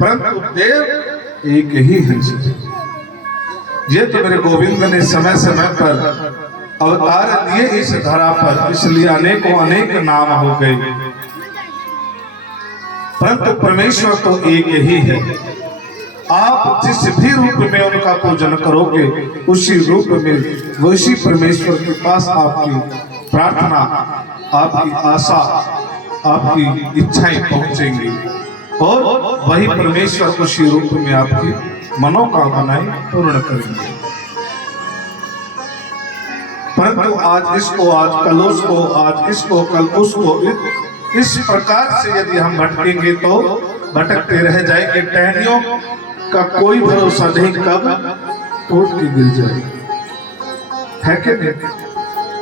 परंतु देव एक ही है। ये तो मेरे गोविंद ने समय समय पर अवतार लिए इस धरा पर, इसलिए अनेकों अनेक नाम हो गए, परंतु परमेश्वर तो एक ही है। आप जिस भी रूप में उनका पूजन करोगे उसी रूप में वैसी परमेश्वर के पास आपकी प्रार्थना, आपकी आशा, आपकी इच्छाएं पहुंचेंगी और वही परमेश्वर उसी रूप में आपकी मनोकामनाएं पूर्ण करेंगे। परंतु आज इसको, आज कल उसको, आज इसको कल उसको, इस प्रकार से यदि हम भटकेंगे तो भटकते रह जाएंगे। टहनियों का कोई भरोसा नहीं, कब टूट के गिर जाए, है कि नहीं?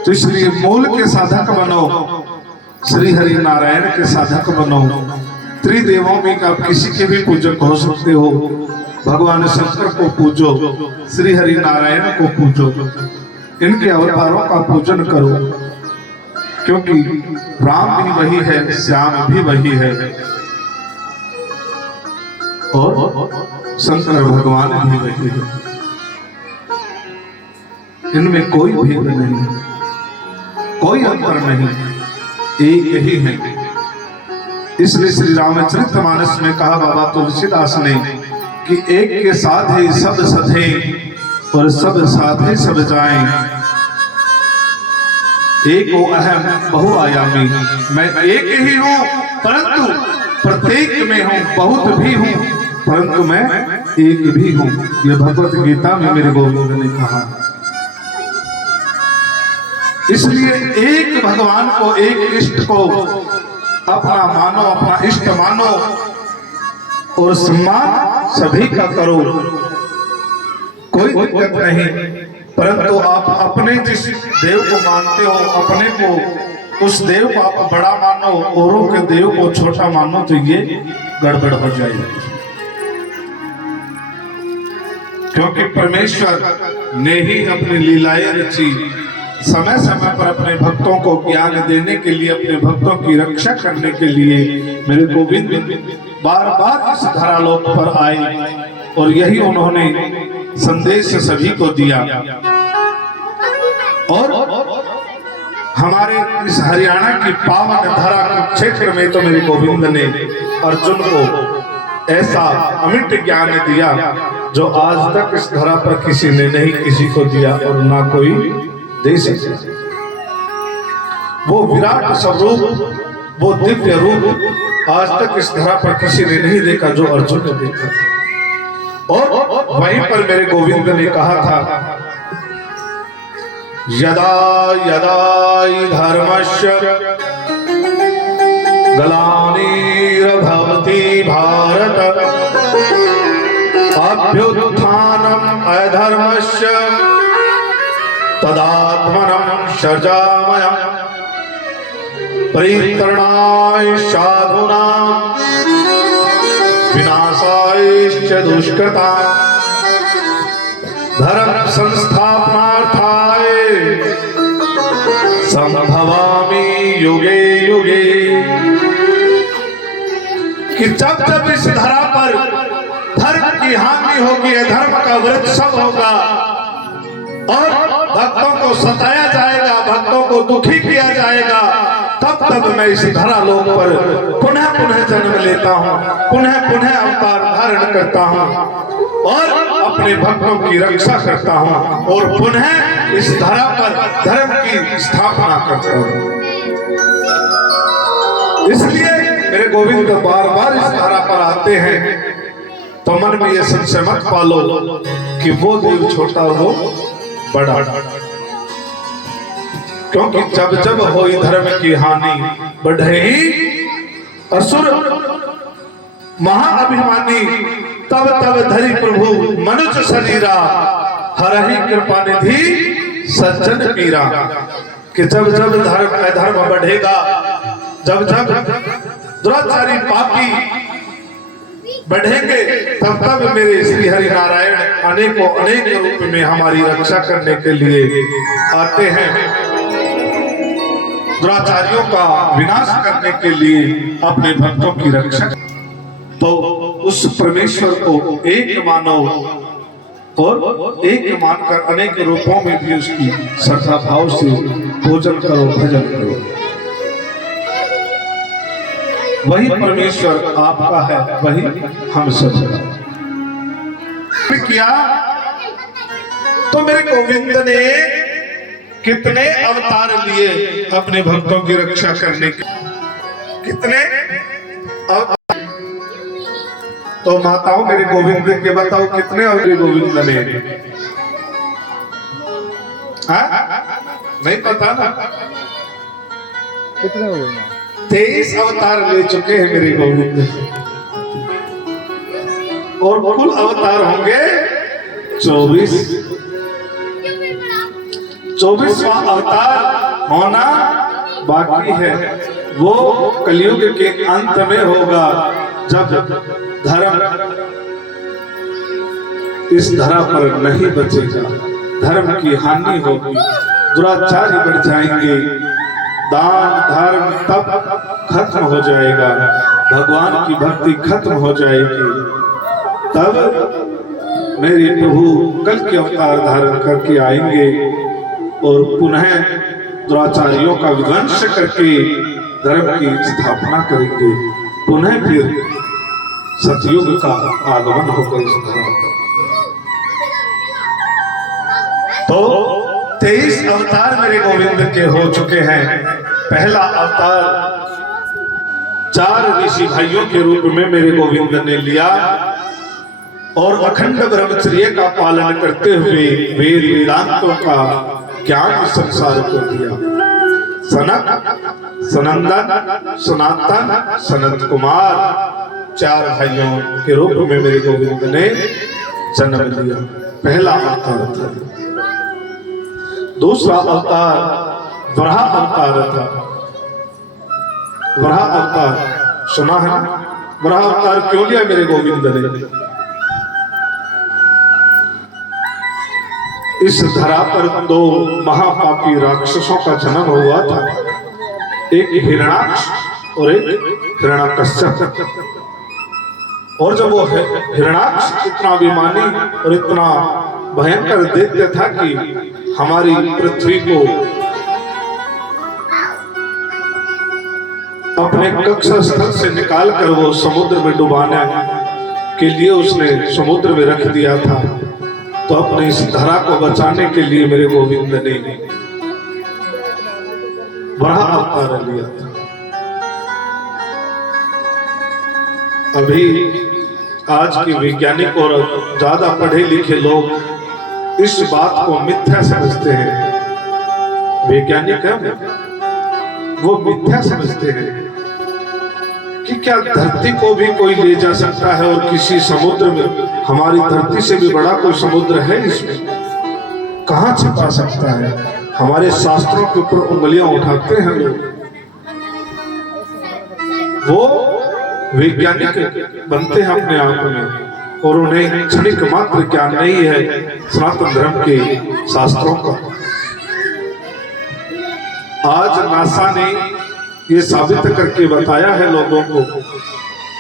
तो इसलिए मूल के साधक बनो, श्री हरि नारायण के साधक बनो। त्रिदेवों में आप किसी के भी पूजक हो सकते हो। भगवान शंकर को पूजो, श्री हरि नारायण को पूजो, इनके अवतारों का पूजन करो, क्योंकि राम भी वही है, श्याम भी वही है और शंकर भगवान भी वही है। इनमें कोई भेद नहीं, कोई अंतर नहीं, एक ही है। इसलिए श्री रामचरितमानस में कहा बाबा तुलसीदास ने कि एक के साथ ही सब सधे और सब साथ ही सब जाएं। एक वो अहम बहुआयामी, मैं एक ही हूं परंतु प्रत्येक में हूं, बहुत भी हूं परंतु मैं एक भी हूं। ये भगवत गीता में मेरे गोविंद ने कहा। इसलिए एक भगवान को, एक इष्ट को अपना मानो, अपना इष्ट मानो और सम्मान सभी का करो, कोई दिक्कत नहीं। परंतु आप अपने जिस देव को मानते हो, अपने को, उस देव को आप बड़ा मानो, औरों के देव को छोटा मानो तो ये गड़बड़ हो जाएगी। क्योंकि परमेश्वर ने ही अपनी लीलाएं रची, समय समय पर अपने भक्तों को ज्ञान देने के लिए, अपने भक्तों की रक्षा करने के लिए मेरे गोविंद बार बार इस धरालोक पर आए और यही उन्होंने संदेश सभी को दिया। और हमारे इस हरियाणा की पावन धरा के क्षेत्र में तो मेरे गोविंद ने अर्जुन को ऐसा अमिट ज्ञान दिया जो आज तक इस धरा पर किसी ने नहीं किसी को दिया और ना कोई दे सके। वो विराट स्वरूप, वो दिव्य रूप आज तक इस धरा पर किसी ने नहीं देखा जो अर्जुन ने देखा। और वहीं पर मेरे गोविंद ने कहा था, यदा यदा धर्मस्य ग्लानिर्भवति भारत अभ्युत्थानम् अधर्मस्य तदात्मनं सृजाम्यहम् परित्राणाय साधूनां विनाशाय दुष्कृतां धर्म संस्थापनार्थाय संभवामि युगे युगे। कि जब जब इस धरा पर धर्म की हानि होगी, धर्म का वृक्षभ होगा और भक्तों को सताया जाएगा, भक्तों को दुखी किया जाएगा, तब तब मैं इस धरा लोक पर पुनः पुनः जन्म लेता हूँ, पुनः पुनः अवतार धारण करता हूँ और अपने भक्तों की रक्षा करता हूँ और पुनः इस धरा पर धर्म की स्थापना करता हूँ। इसलिए मेरे गोविंद बार बार इस धरा पर आते हैं तो मन में ये संशय मत पालो कि वो देव छोटा हो बड़ा, क्योंकि जब जब होई धर्म की हानि बढ़े ही असुर महाअभिमानी, तब तब धरि प्रभु मनुष्य शरीरा हरहि कृपा निधि सज्जन पीरा। कि जब जब धर्म अधर्म बढ़ेगा, जब जब दुराचारी पापी बढ़ेंगे, तब तब मेरे श्री हरि नारायण अनेकों अनेक रूप में हमारी रक्षा करने के लिए आते हैं, दुराचारियों का विनाश करने के लिए अपने भक्तों की रक्षा। तो उस परमेश्वर को एक मानो और एक मानकर अनेक रूपों में भी उसकी श्रद्धा भाव से पूजन करो, भजन करो। वही परमेश्वर आपका है, वही हम सब किया। तो मेरे गोविंद ने कितने अवतार लिए अपने भक्तों की रक्षा करने के, कितने अवतार। तो माताओं मेरे गोविंद के बताओ कितने अवतार गोविंद ने? नहीं पता ना? कितने हो गए? 23 अवतार ले चुके हैं मेरे गोविंद, और कुल अवतार होंगे 24वां अवतार होना बाकी है। वो कलयुग के अंत में होगा, जब धर्म इस धरा पर नहीं बचेगा, धर्म की हानि होगी, दुराचारी बढ़ जाएंगे, दान धर्म तब खत्म हो जाएगा, भगवान की भक्ति खत्म हो जाएगी। तब मेरे प्रभु कल के अवतार धारण करके आएंगे और पुनः दुराचारियों का विध्वंस करके धर्म की स्थापना करेंगे। पुनः फिर सतयुग का आगमन होगा इस धर्म पर। तो 23 अवतार मेरे गोविंद के हो चुके हैं। पहला अवतार 4 ऋषि भाइयों के रूप में मेरे गोविंद ने लिया और अखंड ब्रह्मचर्य का पालन करते हुए वेद वेदांतों का ज्ञान संसार को दिया। सनक, सनंदन, सनातन, सनत कुमार 4 भाइयों के रूप में मेरे गोविंद ने जन्म लिया। पहला अवतार था। दूसरा अवतार वराह अवतार था। वराह अवतार सुना है? वराह अवतार क्यों लिया मेरे गोविंद ने? इस धरा पर 2 महापापी राक्षसों का जन्म हुआ था, एक हिरणाक्ष और एक हिरण्यकश्यप। और जब वो हिरणाक्ष इतना अभिमानी और इतना भयंकर दैत्य था कि हमारी पृथ्वी को अपने कक्षा स्थल से निकालकर वो समुद्र में डुबाने के लिए उसने समुद्र में रख दिया था, तो अपने इस धरा को बचाने के लिए मेरे गोविंद ने वराह अवतार लिया था। अभी आज के वैज्ञानिक और ज्यादा पढ़े लिखे लोग इस बात को मिथ्या समझते हैं। वैज्ञानिक है वो मिथ्या समझते हैं कि क्या धरती को भी कोई ले जा सकता है, और किसी समुद्र में हमारी धरती से भी बड़ा कोई समुद्र है, इसमें कहां छिपा सकता है? हमारे शास्त्रों के ऊपर उंगलियां उठाते हैं लोग। वो वैज्ञानिक बनते हैं अपने आप में, और उन्हें क्षणिक मात्र ज्ञान नहीं है सनातन धर्म के शास्त्रों का। आज नासा ने ये साबित करके बताया है लोगों को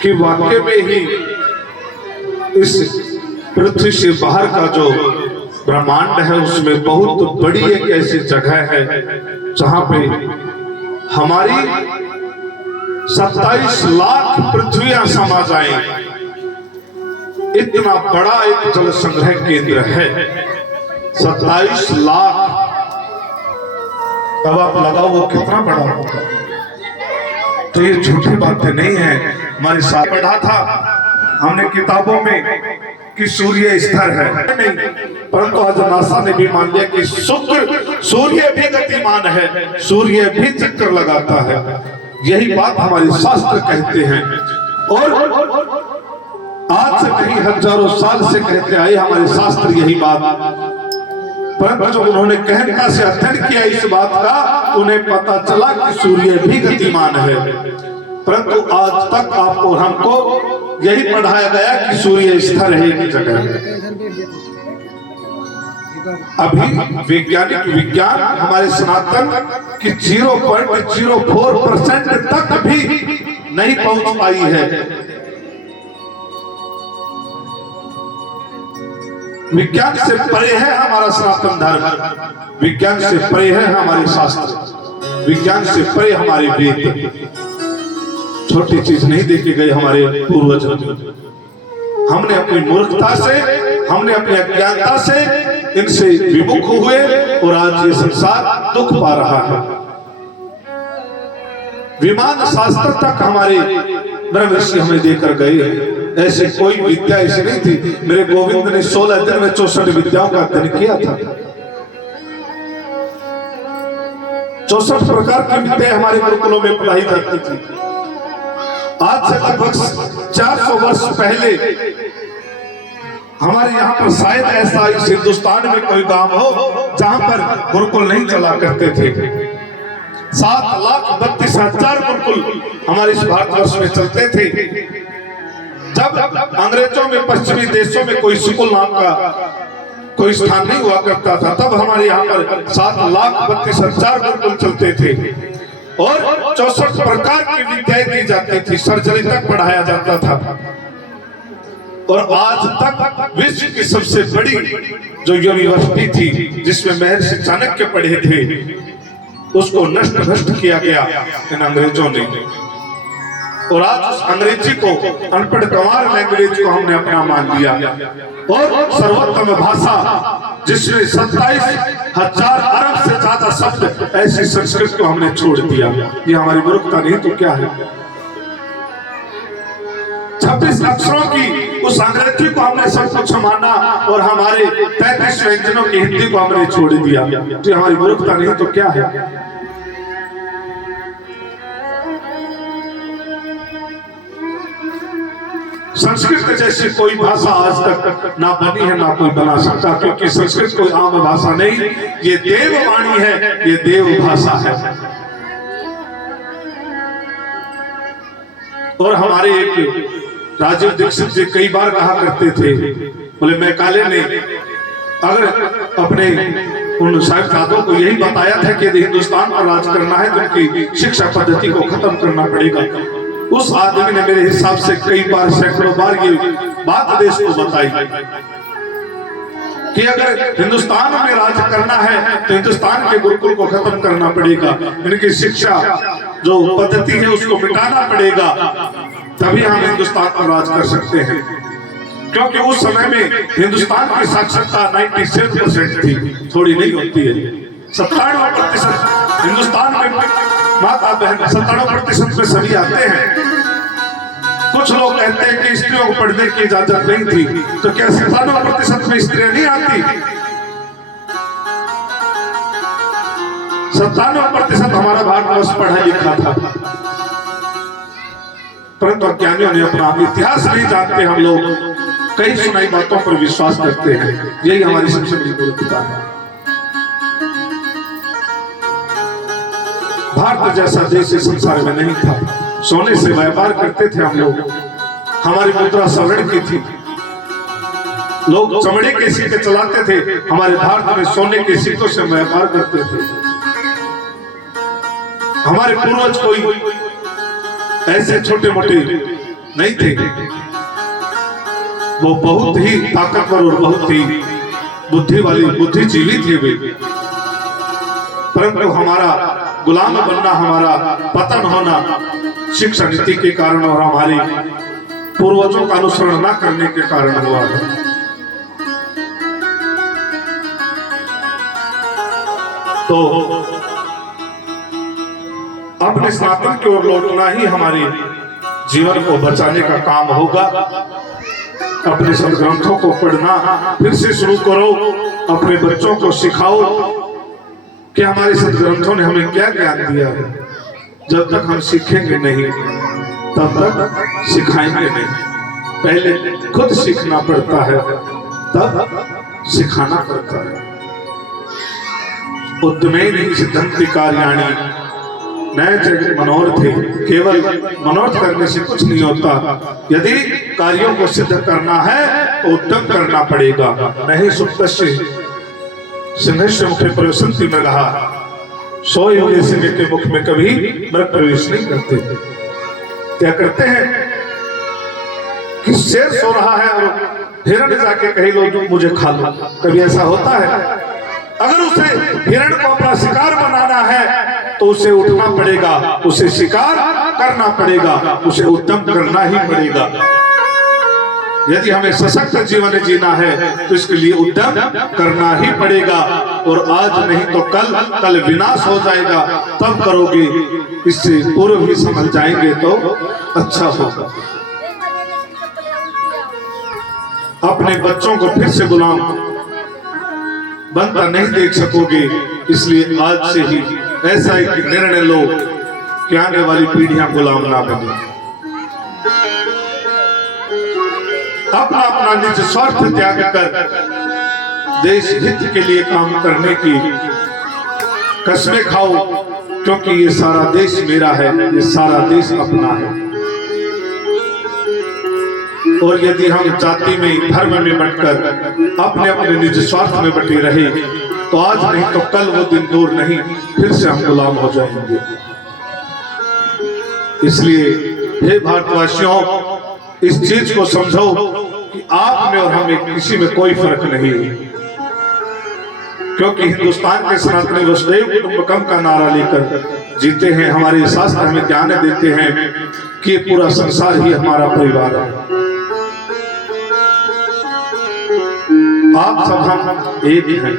कि वाकई में ही इस पृथ्वी से बाहर का जो ब्रह्मांड है उसमें बहुत बड़ी एक ऐसी जगह है जहां पे हमारी 27 लाख पृथ्वियां समा जाएं। इतना बड़ा एक जल संग्रह केंद्र है, 27 लाख। अब आप लगाओ वो कितना बड़ा होगा। तो ये झूठी बातें नहीं है। हमारे साथ पढ़ा था हमने किताबों में कि सूर्य स्थिर है, नहीं, परंतु आज नासा ने भी मान लिया कि सूर्य भी गतिमान है, सूर्य भी चक्कर लगाता है। यही बात हमारे शास्त्र कहते हैं, और आज से नहीं हजारों साल से कहते आए हमारे शास्त्र यही बात। परंतु जब उन्होंने गहनता से अध्ययन किया इस बात का, उन्हें पता चला कि सूर्य भी गतिमान है। परंतु आज तक आपको हमको यही पढ़ाया गया कि सूर्य स्थिर है एक जगह। अभी वैज्ञानिक विज्ञान हमारे सनातन की 0.04% तक भी नहीं पहुंच पाई है। विज्ञान से परे है हमारा सनातन धर्म, विज्ञान से परे है हमारे शास्त्र, विज्ञान से परे हमारे वेद। छोटी चीज नहीं देखी गई हमारे पूर्वजों में। हमने अपनी मूर्खता से, हमने अपनी अज्ञानता से इनसे विमुख हुए और आज ये संसार दुख पा रहा है। विमान शास्त्र तक हमारे ब्रह्म ऋषि हमें देकर गए हैं। ऐसी कोई विद्या ऐसी नहीं थी। मेरे गोविंद ने 16 दिन में 64 विद्याओं का अध्ययन किया था। 64 प्रकार की विद्या हमारे गुरुकुलों में पढ़ाई जाती थी। आज से लगभग 400 वर्ष पहले हमारे यहाँ पर शायद ऐसा इस हिंदुस्तान में कोई गांव हो जहां पर गुरुकुल नहीं चला करते थे। 7,32,000 गुरुकुल हमारे इस भारतवर्ष में चलते थे। जब अंग्रेजों में, पश्चिमी देशों में कोई स्कूल नाम का कोई स्थान नहीं हुआ करता था, तब हमारे यहाँ पर 7,32,000 गुरुकुल चलते थे और 64 प्रकार की विद्याएं दी जाती थी। सर्जरी तक पढ़ाया जाता था। और आज तक विश्व की सबसे बड़ी जो यूनिवर्सिटी थी जिसमें महर्षि चाणक्य पढ़े थे, उसको नष्ट भ्रष्ट किया गया इन अंग्रेजों ने। और आज उस अंग्रेजी को, अनपढ़ गंवार लैंग्वेज को हमने अपना मान लिया और सर्वोत्तम भाषा जिसमें 27,000 अरब से ज्यादा शब्द, ऐसी संस्कृत को हमने छोड़ दिया। ये हमारी मूर्खता नहीं तो क्या है। 26 अक्षरों की उस अंग्रेजी को हमने सब कुछ माना और हमारे 33 व्यंजनों की हिंदी को हमने छोड़ दिया। तो हमारी मूर्खता नहीं तो क्या है। संस्कृत जैसी कोई भाषा आज तक ना बनी है, ना कोई बना सकता, क्योंकि संस्कृत कोई आम भाषा नहीं, ये देववाणी है, ये देव भाषा है। और हमारे एक राजीव दीक्षित जी कई बार कहा करते थे, बोले मैकाले ने अगर अपने उन साहिबजादों को यही बताया था कि यदि हिंदुस्तान पर राज करना है तो उनकी शिक्षा पद्धति को खत्म करना पड़ेगा। उस आदमी ने मेरे हिसाब से कई बार, सैकड़ों बार ये बात देश को बताई कि अगर हिंदुस्तान में राज करना है तो हिंदुस्तान के गुरुकुल को खत्म करना पड़ेगा, इनकी शिक्षा जो पद्धति है उसको मिटाना पड़ेगा, तभी हम हिंदुस्तान पर राज कर सकते हैं। क्योंकि उस समय में हिंदुस्तान की साक्षरता 97% थी, थोड़ी नहीं होती है। 97% हिंदुस्तान में माता बहन, 97% में सभी आते हैं। कुछ लोग कहते हैं कि स्त्रियों को पढ़ने की इजाजत नहीं थी, तो क्या 97% में स्त्रियां नहीं आती? 97% हमारा भारतवर्ष पढ़ा लिखा था, परंतु अज्ञानियों ने अपना इतिहास नहीं जानते। हम लोग कई सुनाई बातों पर विश्वास करते हैं, यही हमारी सबसे बड़ी मूर्खता है। भारत जैसा देश इस संसार में नहीं था। सोने से व्यापार करते थे हम लोग, हमारी मुद्रा स्वर्ण की थी। लोग चमड़े के सिक्के चलाते थे, हमारे भारत में सोने के सिक्कों से व्यापार करते थे। हमारे पूर्वज कोई ऐसे छोटे मोटे नहीं थे, वो बहुत ही ताकतवर और बहुत ही बुद्धि वाली बुद्धिजीवी थे वे। परंतु हमारा गुलाम बनना, हमारा पतन होना शिक्षा नीति के कारण और हमारे पूर्वजों का अनुसरण न करने के कारण हुआ है। तो अपने सनातन की ओर लौटना ही हमारे जीवन को बचाने का काम होगा। अपने सदग्रंथों को पढ़ना फिर से शुरू करो, अपने बच्चों को सिखाओ कि हमारे सदग्रंथों ने हमें क्या ज्ञान दिया है। जब तक हम सीखेंगे नहीं तब तक सिखाएंगे नहीं। पहले खुद सीखना पड़ता है, तब सिखाना पड़ता है। उद्यमेन सिद्धंति कार्याणि नए जगत मनोरथे। केवल मनोरथ करने से कुछ नहीं होता, यदि कार्यों को सिद्ध करना है तो उद्यम करना पड़ेगा। नहीं सुप्तस्य सिंहस्य मुखे प्रवेशंति में रहा, सोए हुए सिंह के मुख में कभी मृग प्रवेश नहीं करते। क्या करते हैं कि शेर सो रहा है और हिरण जाके कहीं लो जो मुझे खा लो। कभी ऐसा होता है? अगर उसे हिरण को अपना शिकार बनाना है तो उसे उठना पड़ेगा, उसे शिकार करना पड़ेगा, उसे उद्यम करना ही पड़ेगा। यदि हमें सशक्त जीवन जीना है तो इसके लिए उद्यम करना ही पड़ेगा। और आज नहीं तो कल विनाश हो जाएगा, तब करोगे, इससे पूर्व ही समझ जाएंगे तो अच्छा होगा। अपने बच्चों को फिर से गुलाम बनता नहीं देख सकोगे, इसलिए आज से ही ऐसा एक निर्णय लो कि आने वाली पीढ़ियां गुलाम ना बने। अपना अपना निज स्वार्थ त्याग कर देश हित के लिए काम करने की कसमें खाओ, क्योंकि ये सारा देश मेरा है, ये सारा देश अपना है। और यदि हम जाति में, धर्म में बंटकर अपने अपने निज स्वार्थ में बटे रहे तो आज नहीं तो कल वो दिन दूर नहीं, फिर से हम गुलाम हो जाएंगे। इसलिए हे भारतवासियों, इस चीज को समझो कि आप में और हम में किसी में कोई फर्क नहीं है, क्योंकि हिंदुस्तान के सनातनी वसुधैव कुटुंबकम का नारा लेकर जीते हैं। हमारे शास्त्र हमें ज्ञान देते हैं कि पूरा संसार ही हमारा परिवार है। आप सब हम एक हैं।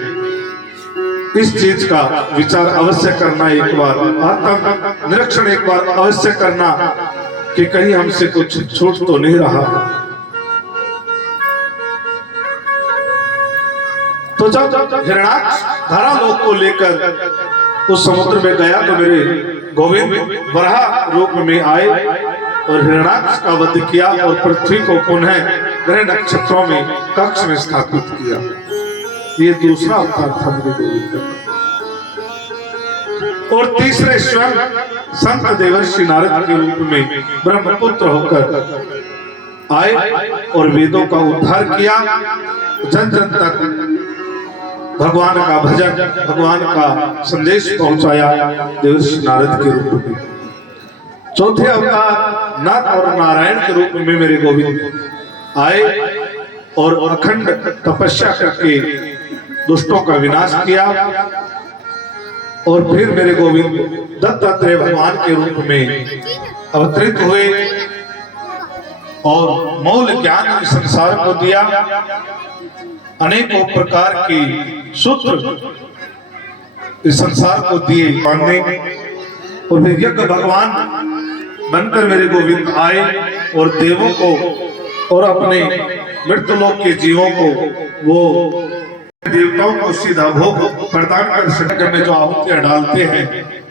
इस चीज का विचार अवश्य करना, एक बार आत्म निरीक्षण एक बार अवश्य करना कि कहीं हमसे कुछ छूट तो नहीं रहा। तो जब हिरणाक्ष धरा लोक को लेकर उस समुद्र में गया तो मेरे गोविंद वराह रूप में आए और हिरणाक्ष का वध किया और पृथ्वी को पुनः ग्रह नक्षत्रों में कक्ष में स्थापित किया। ये दूसरा अवतार था मेरे गोविंद का। और तीसरे स्वयं संत देवर्षि नारद के रूप में ब्रह्मपुत्र होकर आए और वेदों का उद्धार किया, जन जन तक भगवान का भजन, भगवान का संदेश पहुंचाया देवर्षि नारद के रूप में। चौथे अवतार नाथ और नारायण के रूप में मेरे गोविंद आए और अखंड तपस्या करके दुष्टों का विनाश किया। और फिर मेरे गोविंद दत्तात्रेय भगवान के रूप में अवतरित हुए और मौल ज्ञान संसार को दिया। अनेकों प्रकार के सूत्र इस संसार को दिए पढ़ने। और फिर यज्ञ भगवान बनकर मेरे गोविंद आए और देवों को और अपने मृत्युलोक के जीवों को, वो देवताओं को सीधा भोग प्रदान कर सके में जो आहुतियां डालते हैं,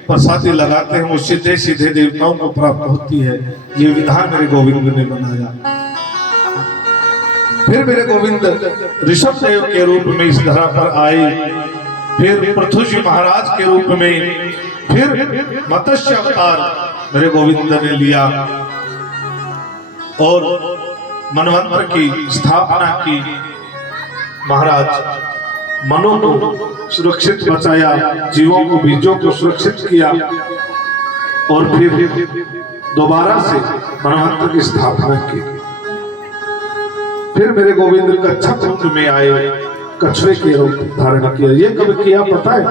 प्रसादी लगाते हैं, वो सीधे सीधे देवताओं को प्राप्त होती है। ये विधान मेरे गोविंद ने बनाया। फिर मेरे गोविंद ऋषभ देव के रूप में इस धरा पर आए, फिर पृथ्वी जी महाराज के रूप में, फिर मत्स्य अवतार मेरे गोविंद ने लिया और मनवंतर की स्थापना की। महाराज मनो को सुरक्षित बचाया, जीवों को, बीजों को सुरक्षित किया और फिर दोबारा से मनवंतर की स्थापना की। फिर मेरे गोविंद कच्छप रूप में आए, कछुए के रूप धारण किया। ये कब किया पता है?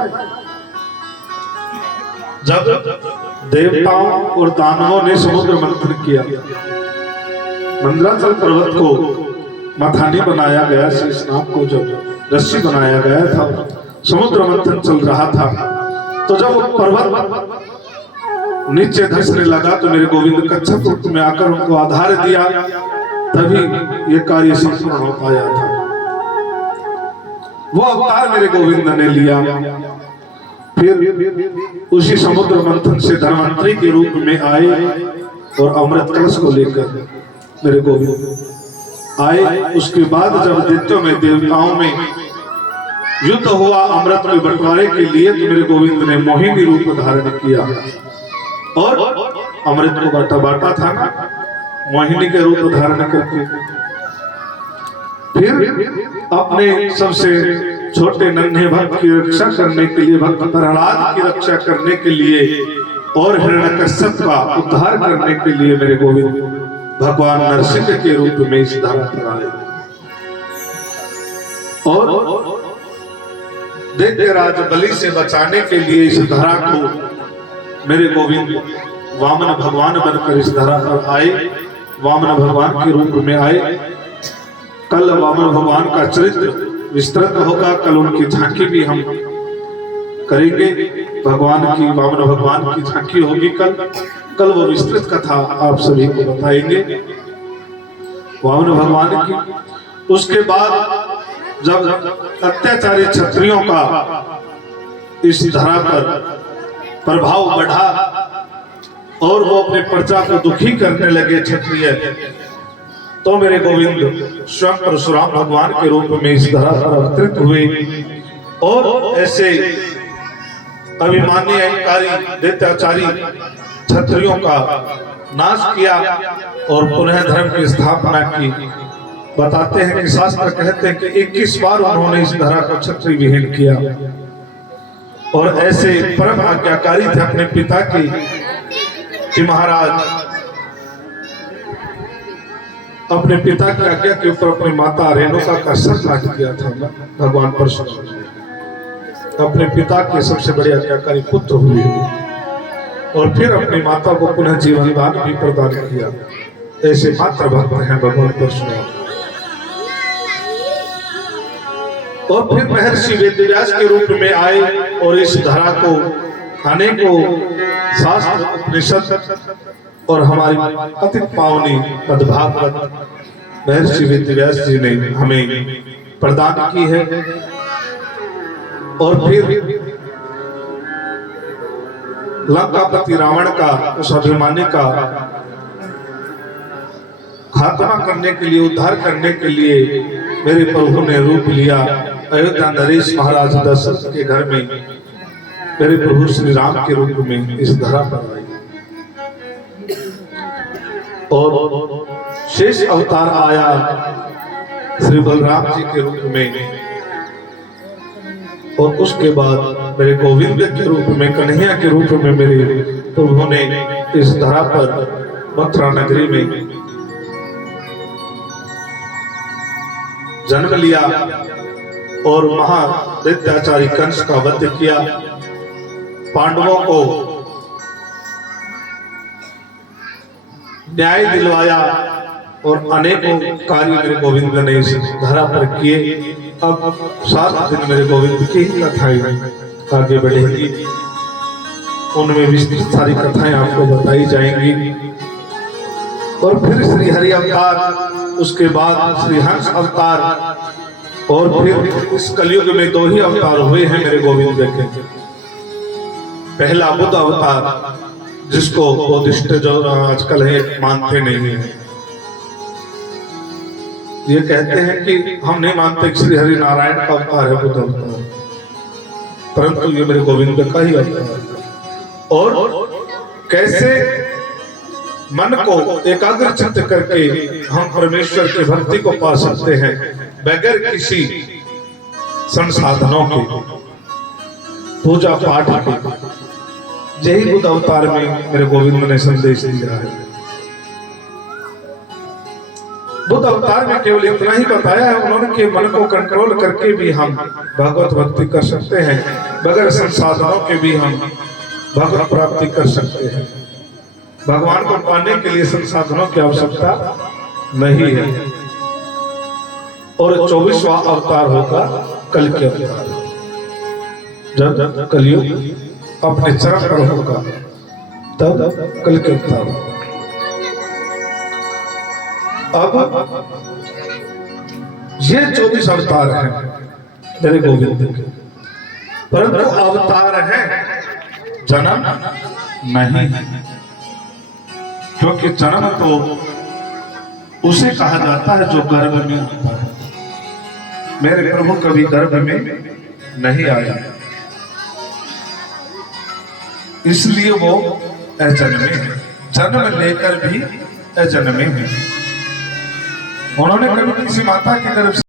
जब देवताओं और दानवों ने समुद्र मंथन किया, मंदराचल पर्वत को मथानी बनाया गया, शेषनाग को जब रस्सी बनाया गया था, समुद्र मंथन चल रहा था, तो जब वो पर्वत नीचे धंसने लगा तो मेरे गोविंद कच्छप रूप में आकर उनको आधार दिया, तभी ये कार्य संपूर्ण हो पाया था। वो अवतार मेरे गोविंद ने लिया। फिर उसी समुद्र मंथन से धन्वंतरी के रूप में आए और अमृत कलश को लेकर मेरे गोविंद आए। उसके बाद जब दैत्यों में, देवताओं में युद्ध हुआ अमृत के बंटवारे के लिए, तो मेरे गोविंद ने मोहिनी रूप धारण किया और अमृत को बांटा था ना, मोहिनी के रूप धारण करके। फिर अपने सबसे छोटे नन्हे भक्त की रक्षा करने के लिए, भक्त प्रहलाद की रक्षा करने के लिए और हिरण्यकश्यप का उद्धार करने के लिए मेरे गोविंद भगवान नरसिंह के रूप में इस धरा पर आए और दैत्य राज बलि से बचाने के लिए इस धरा को मेरे गोविंद वामन भगवान बनकर इस धरा पर आए, वामन भगवान के रूप में आए। कल वामन भगवान का चरित्र विस्तृत होगा, कल उनकी झांकी भी हम करेंगे। भगवान की, वामन भगवान की झांकी होगी कल वो विस्तृत कथा आप सभी को बताएंगे वामन भगवान की। उसके बाद जब अत्याचारी क्षत्रियों का इस धरा पर प्रभाव बढ़ा और वो अपने प्रजा को दुखी करने लगे क्षत्रिय, तो मेरे गोविंद स्वयं परशुराम भगवान के रूप में इस धरा पर अवतरित हुए और ऐसे अभिमानी अहंकारी दैत्याचारी क्षत्रियों का नाश किया और पुनः धर्म की स्थापना की। बताते हैं कि शास्त्र कहते हैं कि 21 बार उन्होंने इस धरा को क्षत्रिय विहीन किया और ऐसे परम आज्ञाकारी थे अपने पिता की कि महाराज अपने पिता की आज्ञा के ऊपर अपनी माता रेणुका का सर काट दिया था भगवान परशुराम अपने पिता के सबसे बड़े आज्ञाकारी पुत्र हुए और फिर अपनी माता को पुनः जीवन दान भी प्रदान किया। ऐसे मात्र भक्त हैं भगवान परशुराम। और फिर महर्षि वेदव्यास के रूप में आए और इस धरा को अनेकों शास्त्र उपनिषद और हमारी अति पावनी पद्भागवत महर्षि वेदव्यास जी ने हमें प्रदान की है। और फिर लंकापति रावण का, उस अभिमानी का खात्मा करने के लिए, उद्धार करने के लिए मेरे प्रभु ने रूप लिया। अयोध्या नरेश महाराज दशरथ के घर में मेरे प्रभु श्री राम के रूप में इस धरा पर आए और शेष अवतार आया श्री बलराम जी के रूप में और उसके बाद मेरे गोविंद के रूप में, कन्हैया के रूप में मेरे प्रभु ने इस धरा पर मथुरा नगरी में जन्म लिया और महादैत्याचारी कंस का वध किया। पांडवों को न्याय दिलवाया और अनेकों कार्य मेरे गोविंद ने इस धरा पर किए। अब 7 दिन मेरे गोविंद की कथाएं आगे बढ़ेगी, उनमें विस्तृत सारी कथाएं आपको बताई जाएंगी। और फिर श्री हरि अवतार, उसके बाद श्री हंस अवतार और फिर इस कलयुग में 2 ही अवतार हुए हैं मेरे गोविंद के। पहला बुद्ध अवतार जिसको बुद्धिस्ट जो आजकल है मानते नहीं है, ये कहते हैं कि हम नहीं मानते कि श्री हरि नारायण का अवतार है बुद्ध अवतार, परंतु ये मेरे गोविंद का ही अवतार है। और कैसे मन को एकाग्र चित्त करके हम परमेश्वर की भक्ति को पा सकते हैं बगैर किसी संसाधनों के, पूजा पाठ के, यही बुद्ध अवतार में मेरे गोविंद ने संदेश दिया है। बुद्ध अवतार में केवल इतना ही बताया है उन्होंने कि मन को कंट्रोल करके भी हम भगवत भक्ति कर सकते हैं, बगैर संसाधनों के भी हम भगवत प्राप्ति कर सकते हैं। भगवान को पाने के लिए संसाधनों की आवश्यकता नहीं है। और 24वां अवतार होगा कल के अवतार, जब कलयुग अपने चरम पर होगा तब कल के अवतार। अब ये 24 अवतार हैं मेरे गोविंद के, परंतु अवतार है, जन्म नहीं, क्योंकि जन्म तो उसे कहा जाता है जो गर्भ में आता है। मेरे प्रभु कभी गर्भ में नहीं आया, इसलिए वो अजन्मे है, जन्म लेकर भी अजन्मे हैं। उन्होंने कभी किसी माता के गर्भ